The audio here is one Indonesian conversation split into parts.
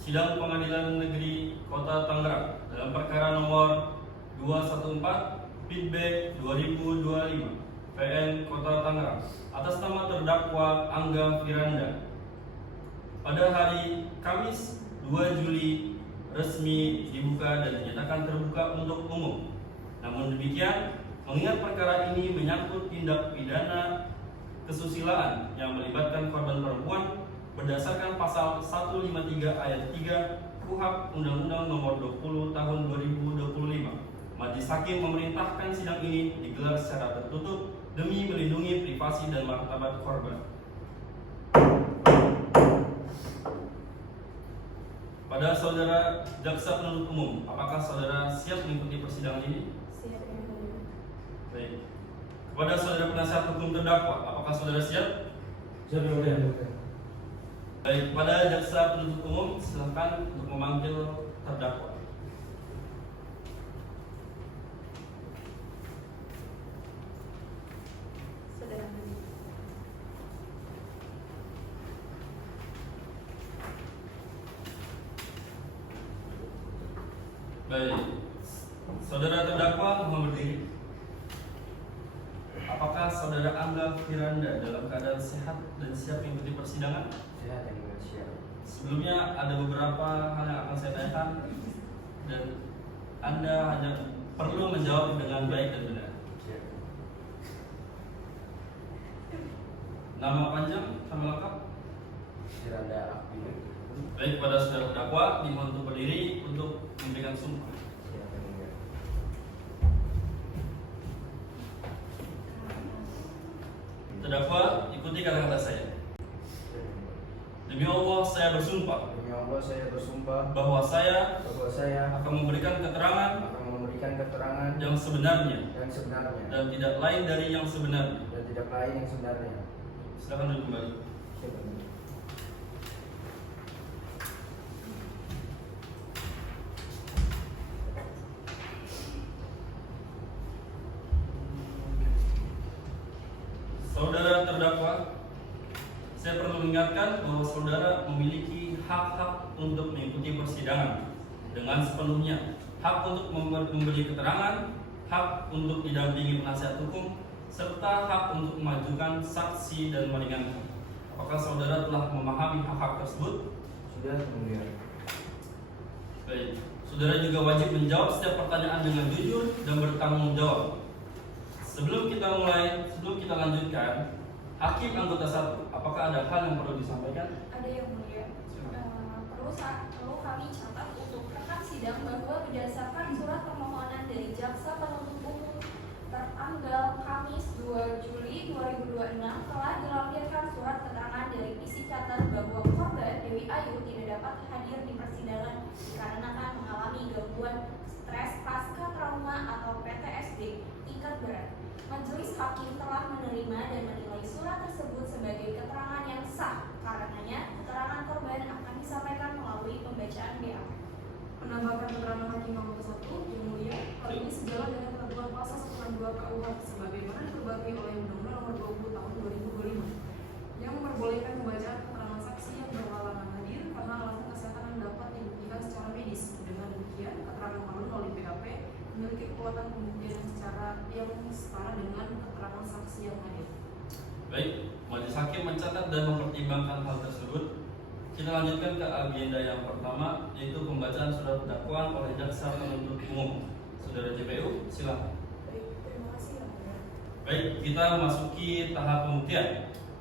Sidang Pengadilan Negeri Kota Tangerang dalam perkara nomor 214 PIB 2025 PN Kota Tangerang atas nama terdakwa Angga Firanda pada hari Kamis 2 Juli resmi dibuka dan dinyatakan terbuka untuk umum. Namun demikian, mengingat perkara ini menyangkut tindak pidana kesusilaan yang melibatkan korban perempuan berdasarkan pasal 153 ayat 3 KUHP Undang-Undang Nomor 20 Tahun 2025, Majelis Hakim memerintahkan sidang ini digelar secara tertutup demi melindungi privasi dan martabat korban. Pada saudara jaksa penuntut umum, apakah saudara siap mengikuti persidangan ini? Siap, Yang Mulia. Baik. Kepada saudara penasihat hukum terdakwa, apakah saudara siap? Siap, Yang Mulia. Baik, pada jaksa penuntut umum silakan untuk memanggil terdakwa. Saudara Mulia. Baik, saudara terdakwa mohon berdiri. Apakah saudara Angga Firanda dalam keadaan sehat dan siap mengikuti persidangan? Sehat, Yang Mulia. Siap. Sebelumnya ada beberapa hal yang akan saya tanyakan dan Anda hanya perlu menjawab dengan baik dan benar. Siap. Nama panjang sama lengkap? Firanda Akbil. Baik, pada saudara terdakwa dimohon untuk berdiri untuk memberikan sumpah. Siap, Yang Mulia. Terdakwa, ikuti kata-kata saya. Demi Allah saya bersumpah Demi Allah saya bersumpah bahwa saya bahwa saya akan memberikan keterangan akan memberikan keterangan yang sebenarnya yang sebenarnya dan tidak lain dari yang sebenarnya. dan tidak lain yang sebenarnya. Silakan duduk kembali. Siap, Yang Mulia. Saudara terdakwa, saya perlu mengingatkan bahwa saudara memiliki hak-hak untuk mengikuti persidangan dengan sepenuhnya. Hak untuk memberi keterangan, hak untuk didampingi penasihat hukum, serta hak untuk memajukan saksi dan meringankan. Apakah saudara telah memahami hak-hak tersebut? Sudah, Yang Mulia. Baik, saudara juga wajib menjawab setiap pertanyaan dengan jujur dan bertanggung jawab. Sebelum kita lanjutkan, Hakim anggota 1, apakah ada hal yang perlu disampaikan? Ada, Yang Mulia. Perlu kami catat untuk rekan sidang bahwa berdasarkan surat permohonan dari jaksa penuntut umum tertanggal Kamis 2 Juli 2026 telah dilampirkan surat keterangan dari psikiater bahwa korban Dewi Ayu tidak dapat hadir di persidangan dikarenakan mengalami gangguan stres pasca trauma atau PTSD tingkat berat. Majelis Hakim telah menerima dan menilai surat tersebut sebagai keterangan yang sah. Karenanya, keterangan korban akan disampaikan melalui pembacaan BAP. Menambahkan keterangan Hakim anggota 1, Yang Mulia, hal ini sejalan dengan ketentuan pasal 92 KUHP sebagaimana diperbarui oleh Undang-Undang Nomor 20 Tahun 2025 yang memperbolehkan pembacaan keterangan saksi yang berhalangan hadir karena alasan kesehatan yang dapat dibuktikan secara medis. Dengan demikian, keterangan Harun melalui BAP memiliki kekuatan pembuktian yang setara dengan keterangan saksi yang hadir. Baik, Majelis Hakim mencatat dan mempertimbangkan hal tersebut. Kita lanjutkan ke agenda yang pertama, yaitu pembacaan surat dakwaan oleh jaksa penuntut umum. Saudara JPU, silakan. Baik, terima kasih, Yang Mulia. Baik, kita masuki tahap pembuktian.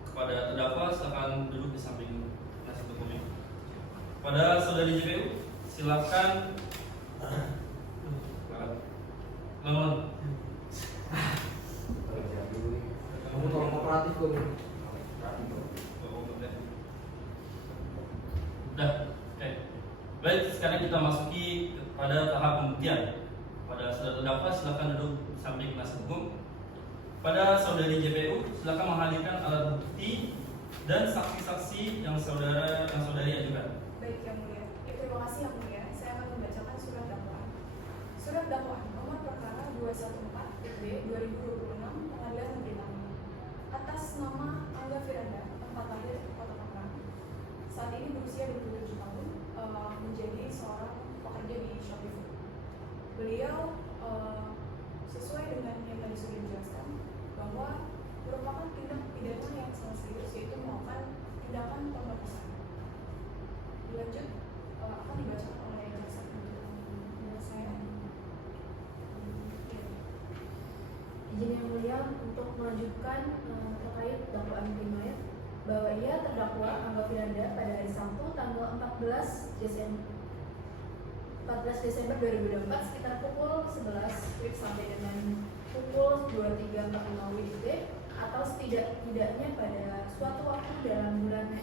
Kepada terdakwa, silakan duduk di samping penasihat hukumnya. Pada saudari JPU, silakan. Lawan. Kamu tolong kooperatif kok. Udah, oke. Baik, sekarang kita masuki pada tahap pembuktian. Pada saudara terdakwa, silakan duduk di samping penasihat hukum. Pada saudari JPU, silakan menghadirkan alat bukti dan saksi-saksi yang saudari ajukan. Baik, Yang Mulia. Terima kasih, Yang Mulia. Saya akan membacakan surat dakwaan. Surat dakwaan nomor perkara 214 PB 2026 Pengadilan Negeri Tangerang. Atas nama Angga Firanda, tempat lahir Kota Tangerang. Saat ini berusia 27 tahun. tindakan pemerkosaan. Dilanjut akan dibacakan oleh jaksa penuntut umum. Saya Izin yang mulia untuk melanjutkan terkait dakwaan primer bahwa ia terdakwa Angga Firanda pada hari Sabtu tanggal 14 Desember 2024 sekitar pukul 11 WIB sampai dengan pukul 23.45 WIB atau setidak-tidaknya pada suatu waktu dalam bulan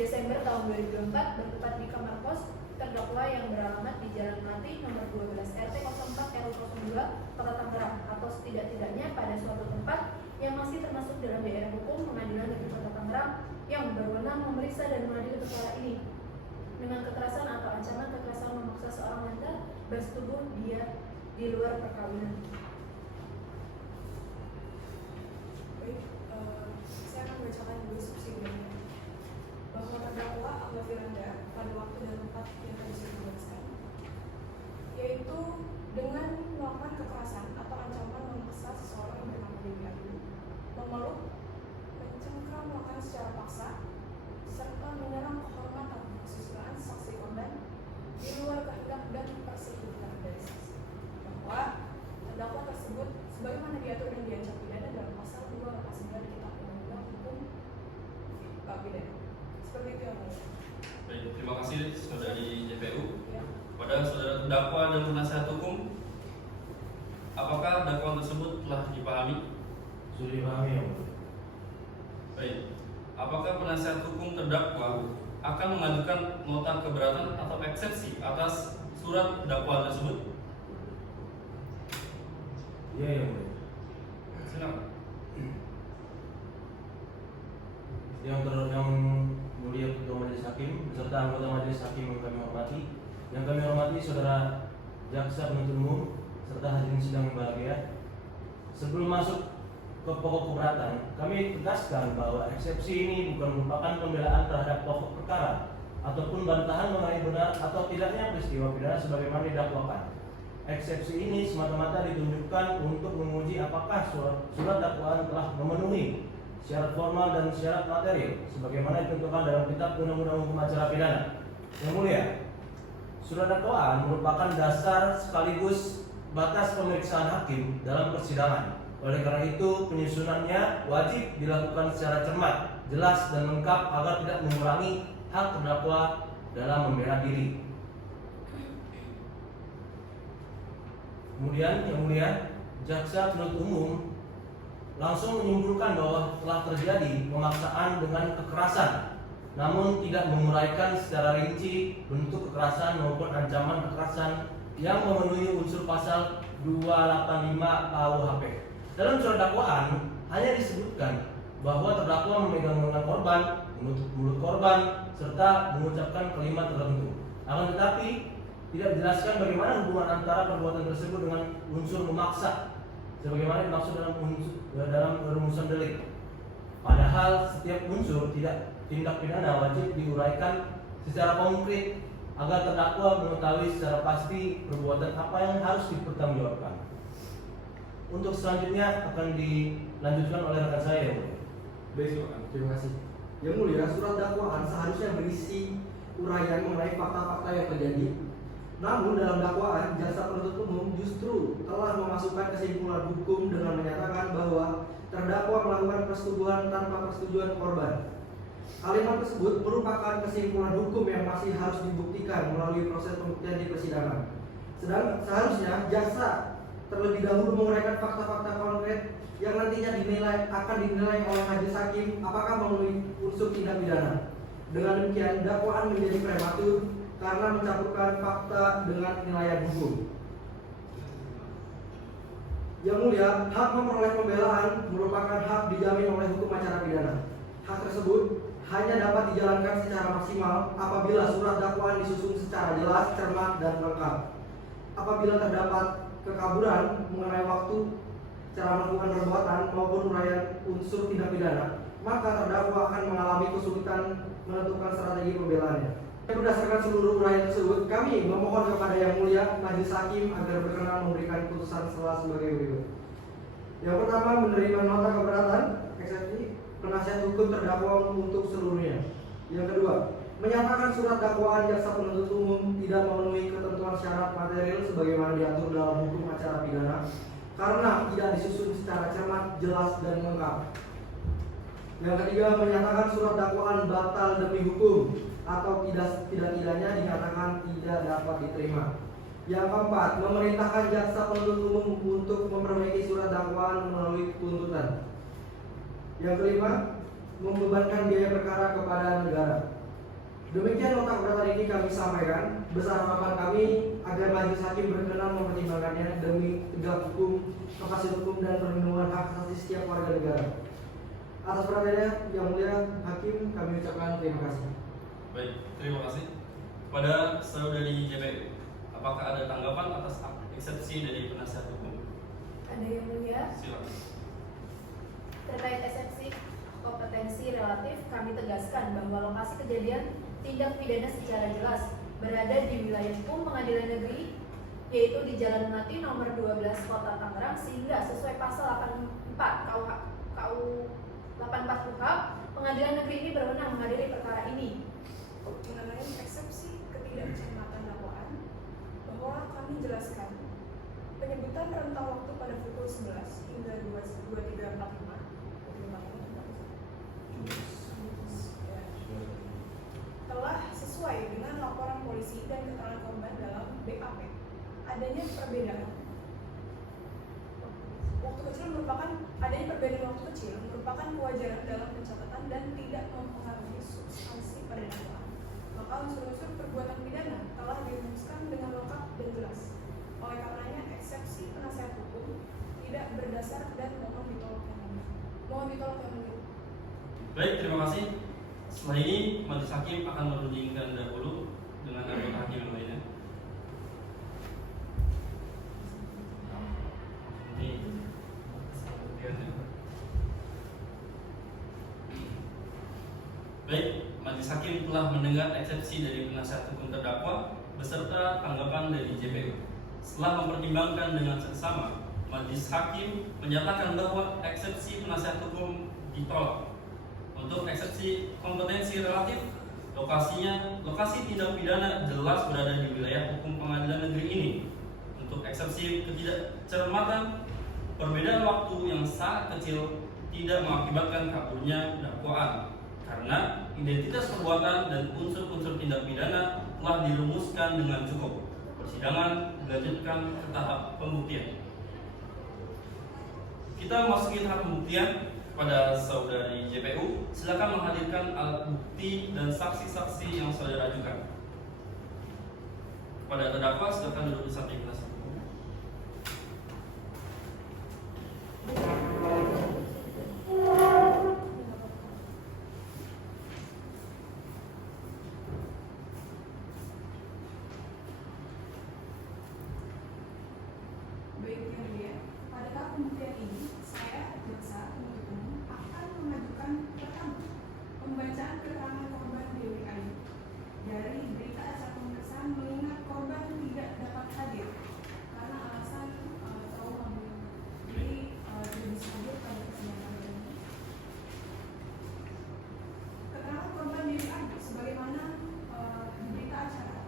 Desember tahun 2024 bertempat di kamar kos terdakwa yang beralamat di Jalan Melati nomor 12 RT 04 RW 02 Kota Tangerang atau setidak-tidaknya pada suatu tempat yang masih termasuk dalam daerah hukum Pengadilan Negeri Kota Tangerang yang berwenang memeriksa dan mengadili perkara ini dengan kekerasan atau ancaman kekerasan memaksa seorang wanita bersetubuh dia di luar perkawinan. baik, saya akan membacakan dulu subsidiarnya bahwa terdakwa Angga Firanda pada waktu dan tempat yang tadi sudah dijelaskan, yaitu dengan melakukan kekerasan atau ancaman memaksa seseorang yang bernama Dewi Ayu, memeluk, mencengkram, melakukan secara paksa, serta menyerang kehormatan kesusilaan saksi korban di luar kehendak dan persetujuan dari saksi. Bahwa terdakwa tersebut sebagaimana diatur dan diancam pidana dalam pasal 289 Kitab Undang-Undang Hukum Pidana. Seperti itu yang mulia. Baik, terima kasih saudari JPU. Ya. Pada saudara terdakwa dan penasihat hukum, apakah dakwaan tersebut telah dipahami? Sudah dipahami ya mulia. Baik, apakah penasihat hukum terdakwa akan mengajukan nota keberatan atau eksepsi atas surat dakwaan tersebut? Iya ya mulia. Silakan. Yang mulia Ketua Majelis Hakim beserta anggota Majelis Hakim yang kami hormati saudara jaksa penuntut umum serta hadirin sidang yang berbahagia. Sebelum masuk ke pokok keberatan, kami tegaskan bahwa eksepsi ini bukan merupakan pembelaan terhadap pokok perkara ataupun bantahan mengenai benar atau tidaknya peristiwa pidana sebagaimana didakwakan. Eksepsi ini semata-mata ditunjukkan untuk menguji apakah surat dakwaan telah memenuhi syarat formal dan syarat material sebagaimana ditentukan dalam Kitab Undang-Undang Hukum Acara Pidana. Yang mulia, surat dakwaan merupakan dasar sekaligus batas pemeriksaan hakim dalam persidangan. Oleh karena itu, penyusunannya wajib dilakukan secara cermat, jelas dan lengkap agar tidak mengurangi hak terdakwa dalam membela diri. Kemudian, yang mulia, jaksa penuntut umum langsung menyimpulkan bahwa telah terjadi pemaksaan dengan kekerasan, namun tidak menguraikan secara rinci bentuk kekerasan maupun ancaman kekerasan yang memenuhi unsur pasal 285 KUHP. Dalam surat dakwaan hanya disebutkan bahwa terdakwa memegang lengan korban, menutup mulut korban, serta mengucapkan kalimat tertentu. Akan tetapi tidak dijelaskan bagaimana hubungan antara perbuatan tersebut dengan unsur memaksa sebagaimana dimaksud dalam rumusan delik. Padahal setiap unsur tindak pidana wajib diuraikan secara konkret agar terdakwa mengetahui secara pasti perbuatan apa yang harus dipertanggungjawabkan. Untuk selanjutnya akan dilanjutkan oleh rekan saya, ya, Bu. Baik, terima kasih. Yang mulia, surat dakwaan seharusnya berisi uraian mengenai fakta-fakta yang terjadi. Namun dalam dakwaan, jaksa penuntut umum justru telah memasukkan kesimpulan hukum dengan menyatakan bahwa terdakwa melakukan persetubuhan tanpa persetujuan korban. Kalimat tersebut merupakan kesimpulan hukum yang masih harus dibuktikan melalui proses pembuktian di persidangan. Sedang seharusnya jaksa terlebih dahulu menguraikan fakta-fakta konkret yang nantinya akan dinilai oleh majelis hakim apakah memenuhi unsur tindak pidana. Dengan demikian, dakwaan menjadi prematur karena mencampurkan fakta dengan penilaian hukum. Yang mulia, hak memperoleh pembelaan merupakan hak dijamin oleh hukum acara pidana. Hak tersebut hanya dapat dijalankan secara maksimal apabila surat dakwaan disusun secara jelas, cermat, dan lengkap. Apabila terdapat kekaburan mengenai waktu, cara melakukan perbuatan maupun uraian unsur tindak pidana, maka terdakwa akan mengalami kesulitan menentukan strategi pembelaannya. Berdasarkan seluruh uraian tersebut, kami memohon kepada Yang Mulia Majelis Hakim agar berkenan memberikan putusan setelah sebagai berikut. Yang pertama, menerima nota keberatan eksepsi penasihat hukum terdakwa untuk seluruhnya. Yang kedua, menyatakan surat dakwaan jaksa penuntut umum tidak memenuhi ketentuan syarat material sebagaimana diatur dalam hukum acara pidana karena tidak disusun secara cermat, jelas, dan lengkap. Yang ketiga, menyatakan surat dakwaan batal demi hukum atau tidak-tidaknya dinyatakan tidak dapat diterima. Yang keempat, memerintahkan jaksa penuntut umum untuk memperbaiki surat dakwaan melalui tuntutan. Yang kelima, membebankan biaya perkara kepada negara. Demikian nota keberatan ini kami sampaikan. Besar harapan kami agar majelis hakim berkenan mempertimbangkannya demi tegak hukum, kepastian hukum, dan perlindungan hak asasi setiap warga negara. Atas perhatiannya, yang mulia hakim, kami ucapkan terima kasih. Baik, terima kasih. Pada saudari JPU, apakah ada tanggapan atas eksepsi dari penasihat hukum? Ada yang mulia. Silakan. Terkait eksepsi kompetensi relatif, kami tegaskan bahwa lokasi kejadian tindak pidana secara jelas berada di wilayah hukum pengadilan negeri, yaitu di Jalan Melati nomor 12 Kota Tangerang, sehingga sesuai pasal 84 KU 84 KUHP, pengadilan negeri ini berwenang menghadiri perkara ini. Mengenai eksepsi ketidakcermatan dakwaan, bahwa kami jelaskan penyebutan rentang waktu pada pukul 11 hingga 23.45 telah sesuai dengan laporan polisi dan keterangan korban dalam BAP. Adanya perbedaan waktu kecil merupakan kewajaran dalam pencatatan dan tidak mempengaruhi substansi pada dakwaan. Maka unsur-unsur perbuatan pidana telah dirumuskan dengan lengkap dan jelas. Oleh karenanya, eksepsi penasihat hukum tidak berdasar dan mohon ditolak yang mulia. Baik, terima kasih. Setelah ini, majelis hakim akan merundingkan dahulu dengan anggota hakim yang lainnya. Baik, majelis hakim telah mendengar eksepsi dari penasihat hukum terdakwa beserta tanggapan dari JPU. Setelah mempertimbangkan dengan seksama, majelis hakim menyatakan bahwa eksepsi penasihat hukum ditolak. Untuk eksepsi kompetensi relatif, lokasi tindak pidana jelas berada di wilayah hukum pengadilan negeri ini. Untuk eksepsi ketidakcermatan, perbedaan waktu yang sangat kecil tidak mengakibatkan kaburnya dakwaan karena identitas perbuatan dan unsur-unsur tindak pidana telah dirumuskan dengan cukup. Persidangan dilanjutkan ke tahap pembuktian. Kita memasuki tahap pembuktian. Pada saudari JPU, silakan menghadirkan alat bukti dan saksi-saksi yang saudara ajukan. Pada terdakwa, silakan duduk di samping penasihat hukum. Baik, yang mulia, pada tahap pembuktian ini, saya jaksa penuntut umum akan mengajukan pertama pembacaan keterangan korban Dewi Ayu dari berita acara pemeriksaan mengingat korban tidak dapat hadir karena alasan trauma beliau. Jadi tidak bisa hadir pada persidangan ini. Keterangan korban Dewi Ayu sebagaimana di berita acara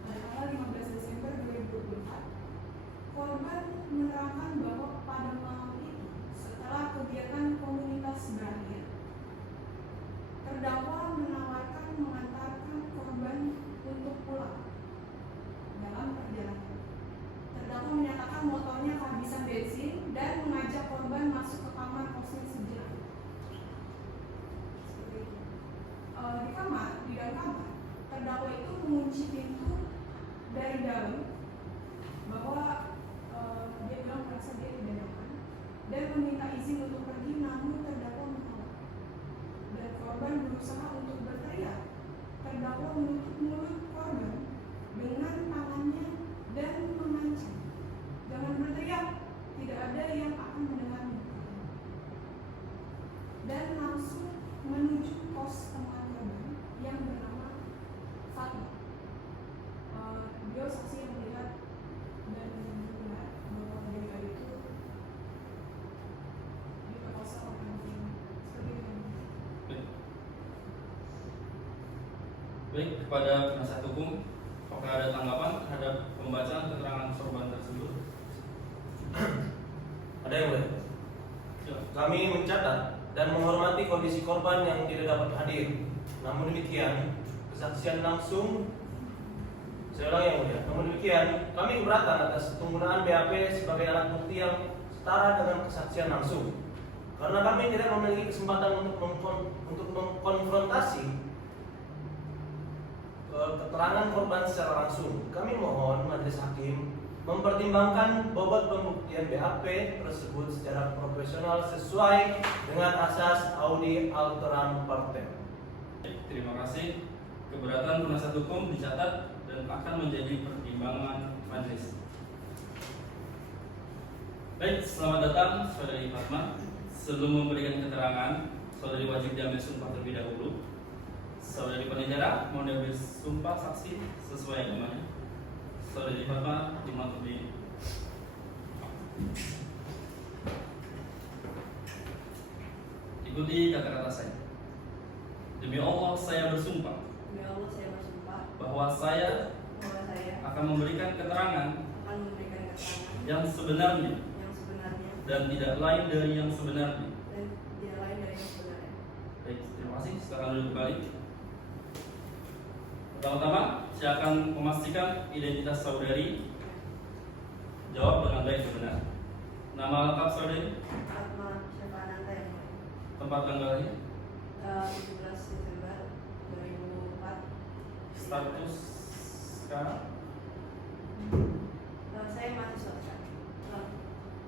pada tanggal 15 Desember 2024, korban menerangkan bahwa pada malam itu setelah kegiatan komunitas berakhir, terdakwa menawarkan mengantarkan korban untuk pulang. Dalam perjalanan, terdakwa menyatakan motornya kehabisan bensin dan mengajak korban masuk ke kamar kosnya sejenak. Seperti itu. Di dalam kamar, terdakwa itu mengunci pintu dari dalam bahwa dia bilang merasa dia tidak nyaman dan meminta izin untuk pergi, namun terdakwa menolak. Dan korban berusaha untuk berteriak. Terdakwa menutup mulut korban dengan tangannya dan mengancam, "Jangan berteriak, tidak ada yang akan mendengarmu." Dan langsung menuju pos teman korban yang bernama Fatma. Beliau saksi yang melihat dan mendengar bahwa Dewi Ayu itu diperkosa oleh anjing seperti itu. Baik, kepada penasihat hukum, apakah ada tanggapan terhadap pembacaan keterangan korban tersebut? Ada yang mulia? Kami mencatat dan menghormati kondisi korban yang tidak dapat hadir. Namun demikian, kesaksian langsung saya ulangi yang mulia. Namun demikian, kami keberatan atas penggunaan BAP sebagai alat bukti yang setara dengan kesaksian langsung. Karena kami tidak memiliki kesempatan untuk mengkonfrontasi keterangan korban secara langsung. Kami mohon majelis hakim mempertimbangkan bobot pembuktian BAP tersebut secara profesional sesuai dengan asas audi alteram partem. Terima kasih. Keberatan penasihat hukum dicatat dan akan menjadi pertimbangan majelis. Baik, selamat datang Saudari Fatma. Sebelum memberikan keterangan, Saudari wajib diambil sumpah terlebih dahulu. Saudari penjara mau diambil sumpah saksi sesuai agamanya. Saudari Fatma dimohon berdiri. Ikuti kata-kata saya. Demi Allah saya bersumpah Demi Allah saya bersumpah bahwa saya bahwa saya akan memberikan keterangan akan memberikan keterangan yang sebenarnya yang sebenarnya dan tidak lain dari yang sebenarnya. dan tidak lain dari yang sebenarnya. Baik, terima kasih. Silakan duduk kembali. Pertama-tama, saya akan memastikan identitas saudari. Jawab dengan baik dan benar. Nama lengkap saudari, Fatma Syafananta yang mulia. tempat tanggal lahir, 17 Desember 2004. status sekarang. Saya mahasiswa sekarang.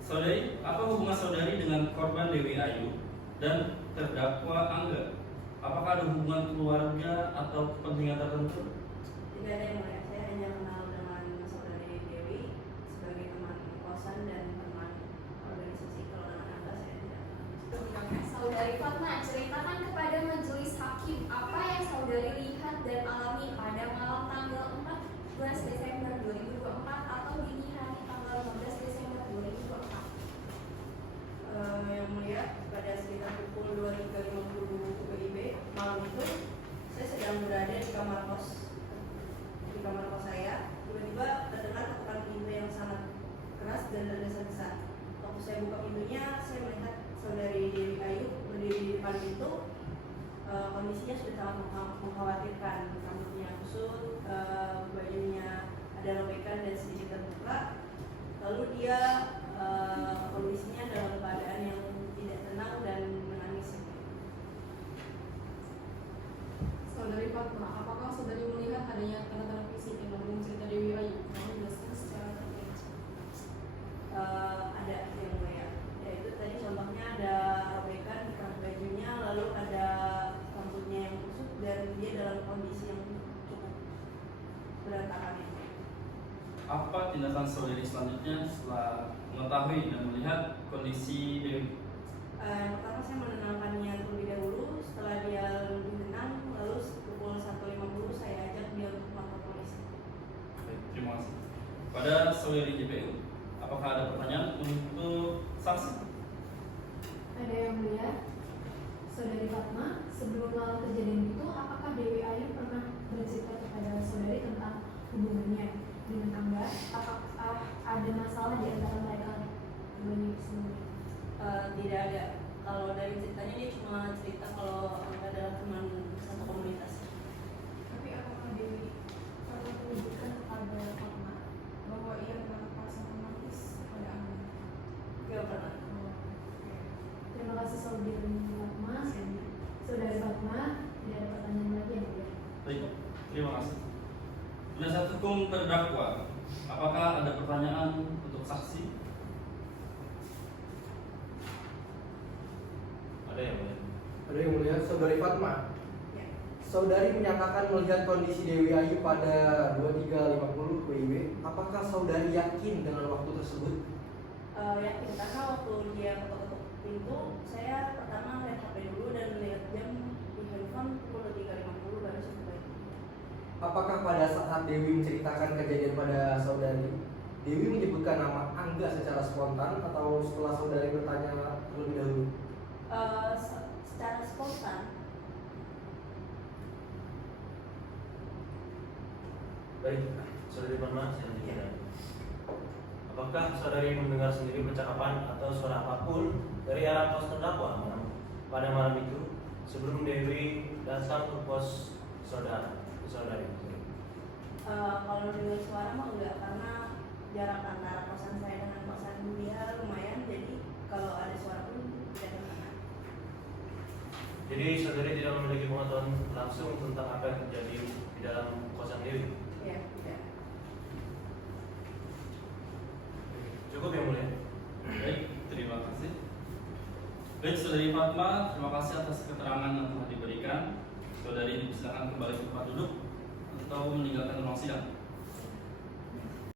Saudari, apa hubungan saudari dengan korban Dewi Ayu dan terdakwa Angga? Apakah ada hubungan keluarga atau kepentingan tertentu? Tidak ada yang mulia. Saya hanya kenal dengan saudari Dewi sebagai teman kosan dan teman organisasi. Kalau dengan Anda saya tidak kenal. Saudari Fatma, ceritakan kepada majelis hakim apa yang saudari lihat dan alami pada malam tanggal 14 Desember 2024 atau dini hari tanggal 15 Desember 2024. Yang mulia, pada sekitar pukul 23.50 WIB malam itu saya sedang berada di kamar kos saya. Tiba-tiba terdengar ketukan pintu yang sangat keras dan tergesa-gesa. Waktu saya buka pintunya, saya melihat saudari Dewi Ayu berdiri di depan pintu. Kondisinya sudah sangat mengkhawatirkan. Rambutnya kusut, bajunya ada robekan dan sedikit terbuka. Lalu dia kondisinya dalam keadaan yang tidak tenang dan menangis. Saudari Fatma, apakah saudari melihat adanya tanda-tanda fisik yang mendukung cerita Dewi Ayu? Mohon jelaskan secara terperinci. Ada yang mulia, yaitu tadi contohnya ada robekan di rambut bajunya, lalu ada rambutnya yang kusut dan dia dalam kondisi yang cukup berantakan. Apa tindakan saudari selanjutnya setelah mengetahui dan melihat kondisi Dewi? Pertama saya menenangkannya terlebih dahulu. Setelah dia lebih tenang, lalu pukul 1.50 saya ajak dia untuk melapor polisi. Baik, terima kasih. Pada saudari JPU, apakah ada pertanyaan untuk saksi? Ada yang mulia, saudari Fatma, sebelum malam kejadian itu, apakah Dewi Ayu pernah bercerita kepada saudari tentang hubungannya dengan Angga? Apakah ada masalah di antara mereka sebelum sebelumnya? Tidak ada. Kalau dari ceritanya dia cuma cerita kalau Angga adalah teman satu komunitas. Tapi apakah Dewi pernah menyebutkan kepada Fatma bahwa ia merasa romantis kepada Angga? Tidak pernah. Terima kasih saudari Fatma. Saudari Fatma, tidak ada pertanyaan lagi yang mulia. Baik, terima kasih. Penasihat hukum terdakwa, apakah ada pertanyaan untuk saksi? Ada yang mulia? Ada yang mulia, saudari Fatma. Ya. Saudari menyatakan melihat kondisi Dewi Ayu pada 23.50 WIB. Apakah saudari yakin dengan waktu tersebut? Yakin, karena waktu dia ketuk-ketuk pintu, saya pertama lihat HP dulu dan lihat jam di handphone pukul 3.50 baru saya buka. Apakah pada saat Dewi menceritakan kejadian pada saudari, Dewi menyebutkan nama Angga secara spontan atau setelah saudari bertanya terlebih dahulu? Secara spontan Baik, saudari Fatma, saya lanjutkan. Apakah saudari mendengar sendiri percakapan atau suara apapun dari arah pos terdakwa pada malam itu sebelum Dewi datang ke pos saudari? Kalau dengar suara mah enggak, karena jarak antara kosan saya dengan kosan dia lumayan, jadi kalau ada suara pun tidak dengar. Jadi saudari tidak memiliki pengetahuan langsung tentang apa yang terjadi di dalam kosan Dewi? Ya, tidak. Cukup yang mulia. Baik, terima kasih. Baik, Saudari Fatma, terima kasih atas keterangan yang telah diberikan. Saudari silakan kembali ke tempat duduk atau meninggalkan ruang sidang.